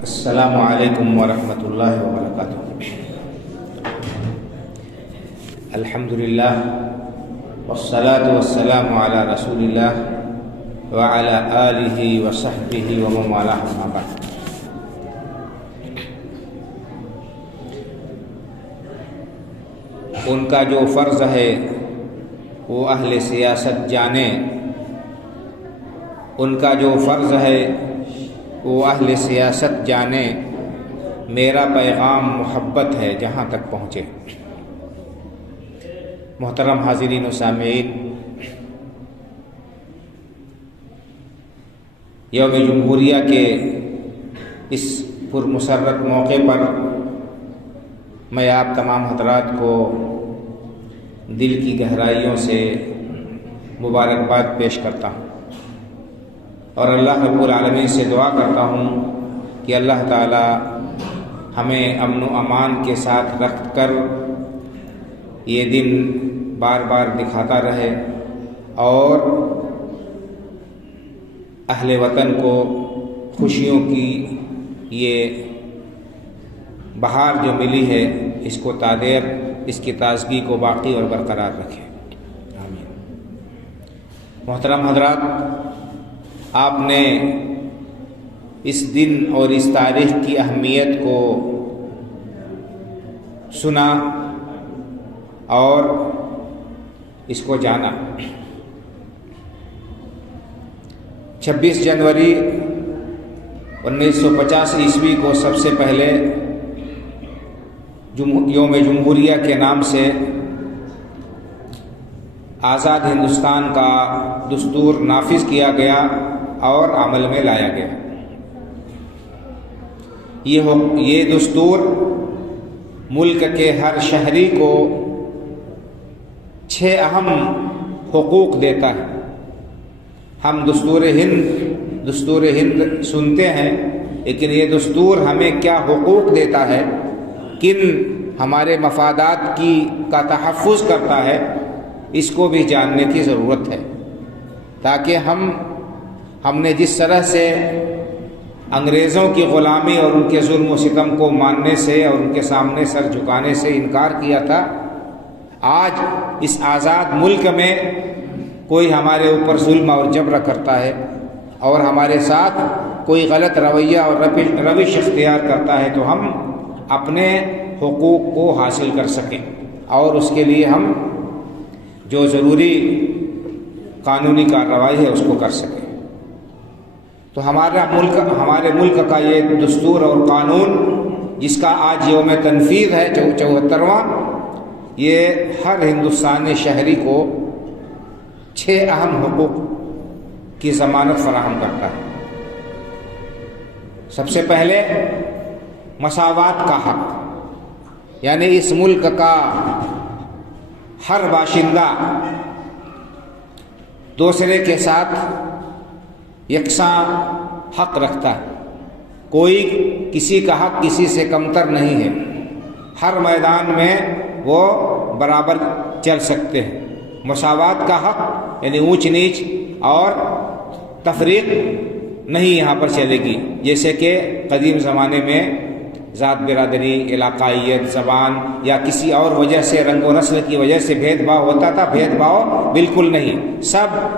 السلام علیکم ورحمۃ اللہ وبرکاتہ۔ الحمدللہ والصلاة والسلام علی رسول اللہ وعلی آلہ وصحبہ ومن والاه اما بعد۔ ان کا جو فرض ہے وہ اہل سیاست جانیں، ان کا جو فرض ہے وہ اہل سیاست جانیں، میرا پیغام محبت ہے جہاں تک پہنچے۔ محترم حاضرین و سامعین، یوم جمہوریہ کے اس پرمسرت موقع پر میں آپ تمام حضرات کو دل کی گہرائیوں سے مبارکباد پیش کرتا ہوں، اور اللہ رب العالمین سے دعا کرتا ہوں کہ اللہ تعالی ہمیں امن و امان کے ساتھ رکھ کر یہ دن بار بار دکھاتا رہے، اور اہل وطن کو خوشیوں کی یہ بہار جو ملی ہے اس کو تعدیر، اس کی تازگی کو باقی اور برقرار رکھے، آمین۔ محترم حضرات، آپ نے اس دن اور اس تاریخ کی اہمیت کو سنا اور اس کو جانا۔ 26 جنوری 1950 عیسوی کو سب سے پہلے یوم جمہوریہ کے نام سے آزاد ہندوستان کا دستور نافذ کیا گیا اور عمل میں لایا گیا۔ یہ دستور ملک کے ہر شہری کو 6 اہم حقوق دیتا ہے۔ ہم دستور ہند سنتے ہیں، لیکن یہ دستور ہمیں کیا حقوق دیتا ہے، کن ہمارے مفادات کا تحفظ کرتا ہے، اس کو بھی جاننے کی ضرورت ہے، تاکہ ہم نے جس طرح سے انگریزوں کی غلامی اور ان کے ظلم و ستم کو ماننے سے اور ان کے سامنے سر جھکانے سے انکار کیا تھا، آج اس آزاد ملک میں کوئی ہمارے اوپر ظلم اور جبر کرتا ہے اور ہمارے ساتھ کوئی غلط رویہ اور روش اختیار کرتا ہے، تو ہم اپنے حقوق کو حاصل کر سکیں اور اس کے لیے ہم جو ضروری قانونی کارروائی ہے اس کو کر سکیں۔ تو ہمارے ملک کا یہ دستور اور قانون، جس کا آج یوم تنفیذ ہے 74واں، یہ ہر ہندوستانی شہری کو 6 اہم حقوق کی ضمانت فراہم کرتا ہے۔ سب سے پہلے مساوات کا حق، یعنی اس ملک کا ہر باشندہ دوسرے کے ساتھ یکساں حق رکھتا ہے، کوئی کسی کا حق کسی سے کمتر نہیں ہے، ہر میدان میں وہ برابر چل سکتے ہیں۔ مساوات کا حق یعنی اونچ نیچ اور تفریق نہیں یہاں پر چلے گی، جیسے کہ قدیم زمانے میں ذات برادری، علاقائیت، زبان یا کسی اور وجہ سے، رنگ و نسل کی وجہ سے بھید بھاؤ ہوتا تھا۔ بھید بھاؤ بالکل نہیں،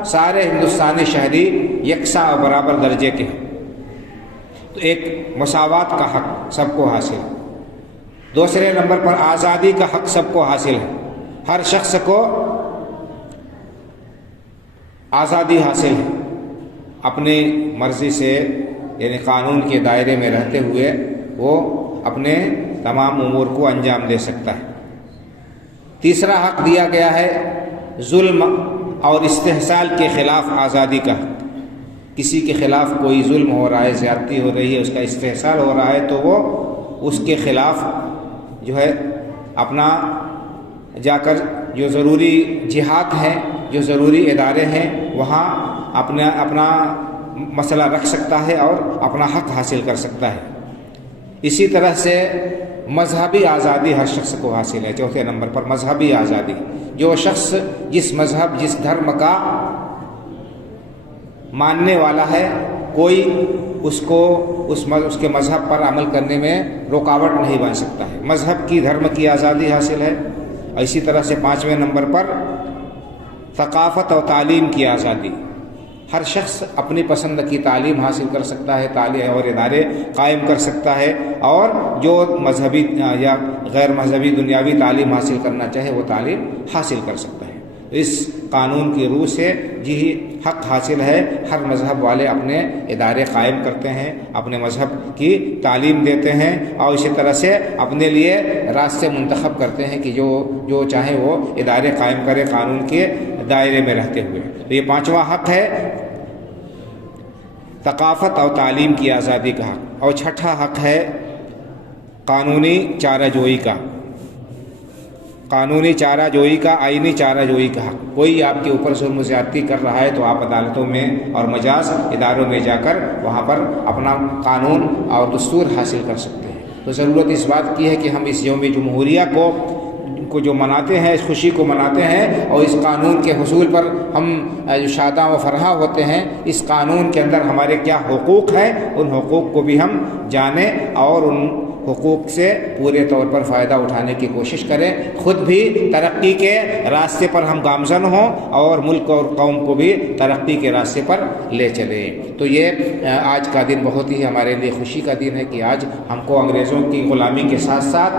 سارے ہندوستانی شہری یکساں اور برابر درجے کے ہیں۔ تو ایک مساوات کا حق سب کو حاصل ہے۔ دوسرے نمبر پر آزادی کا حق سب کو حاصل ہے، ہر شخص کو آزادی حاصل ہے، اپنی مرضی سے یعنی قانون کے دائرے میں رہتے ہوئے وہ اپنے تمام امور کو انجام دے سکتا ہے۔ تیسرا حق دیا گیا ہے ظلم اور استحصال کے خلاف آزادی کا۔ کسی کے خلاف کوئی ظلم ہو رہا ہے، زیادتی ہو رہی ہے، اس کا استحصال ہو رہا ہے، تو وہ اس کے خلاف جو ہے اپنا جا کر جو ضروری جہات ہیں، جو ضروری ادارے ہیں، وہاں اپنا مسئلہ رکھ سکتا ہے اور اپنا حق حاصل کر سکتا ہے۔ اسی طرح سے مذہبی آزادی ہر شخص کو حاصل ہے۔ چوتھے نمبر پر مذہبی آزادی، جو شخص جس مذہب جس دھرم کا ماننے والا ہے، کوئی اس کو اس کے مذہب پر عمل کرنے میں رکاوٹ نہیں بن سکتا ہے۔ مذہب کی، دھرم کی آزادی حاصل ہے۔ اسی طرح سے 5ویں نمبر پر ثقافت اور تعلیم کی آزادی۔ ہر شخص اپنی پسند کی تعلیم حاصل کر سکتا ہے، تعلیم اور ادارے قائم کر سکتا ہے، اور جو مذہبی یا غیر مذہبی دنیاوی تعلیم حاصل کرنا چاہے وہ تعلیم حاصل کر سکتا ہے۔ اس قانون کی روح سے حق حاصل ہے، ہر مذہب والے اپنے ادارے قائم کرتے ہیں، اپنے مذہب کی تعلیم دیتے ہیں، اور اسی طرح سے اپنے لیے راستے منتخب کرتے ہیں کہ جو چاہیں وہ ادارے قائم کرے قانون کے دائرے میں رہتے ہوئے۔ تو یہ 5واں حق ہے، ثقافت اور تعلیم کی آزادی کا حق۔ اور 6واں حق ہے قانونی چارہ جوئی کا، قانونی چارہ جوئی کا، آئینی چارہ جوئی کا حق۔ کوئی آپ کے اوپر ظلم و زیادتی کر رہا ہے تو آپ عدالتوں میں اور مجاز اداروں میں جا کر وہاں پر اپنا قانون اور دستور حاصل کر سکتے ہیں۔ تو ضرورت اس بات کی ہے کہ ہم اس یوم جمہوریہ کو جو مناتے ہیں، اس خوشی کو مناتے ہیں، اور اس قانون کے حصول پر ہم شاداں و فرحاں ہوتے ہیں۔ اس قانون کے اندر ہمارے کیا حقوق ہیں، ان حقوق کو بھی ہم جانیں اور ان حقوق سے پورے طور پر فائدہ اٹھانے کی کوشش کریں، خود بھی ترقی کے راستے پر ہم گامزن ہوں اور ملک اور قوم کو بھی ترقی کے راستے پر لے چلیں۔ تو یہ آج کا دن بہت ہی ہمارے لیے خوشی کا دن ہے کہ آج ہم کو انگریزوں کی غلامی کے ساتھ ساتھ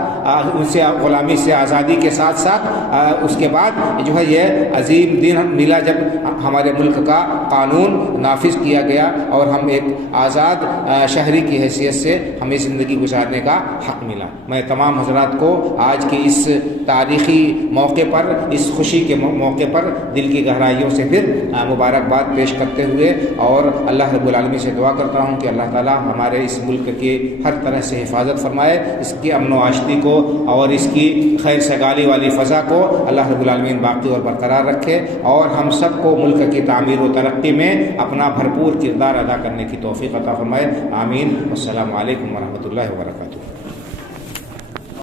ان سے غلامی سے آزادی کے ساتھ ساتھ اس کے بعد جو ہے یہ عظیم دن ملا جب ہمارے ملک کا قانون نافذ کیا گیا اور ہم ایک آزاد شہری کی حیثیت سے ہمیں زندگی گزارنے کا حق ملا۔ میں تمام حضرات کو آج کے اس تاریخی موقع پر، اس خوشی کے موقع پر دل کی گہرائیوں سے پھر مبارکباد پیش کرتے ہوئے اور اللہ رب العالمین سے دعا کرتا ہوں کہ اللہ تعالی ہمارے اس ملک کی ہر طرح سے حفاظت فرمائے، اس کی امن و عاشتی کو اور اس کی خیر سگالی والی فضا کو اللہ رب العالمین باقی اور برقرار رکھے، اور ہم سب کو ملک کی تعمیر و ترقی میں اپنا بھرپور کردار ادا کرنے کی توفیق عطا فرمائے۔ آمین۔ السلام علیکم ورحمۃ اللہ وبرکاتہ۔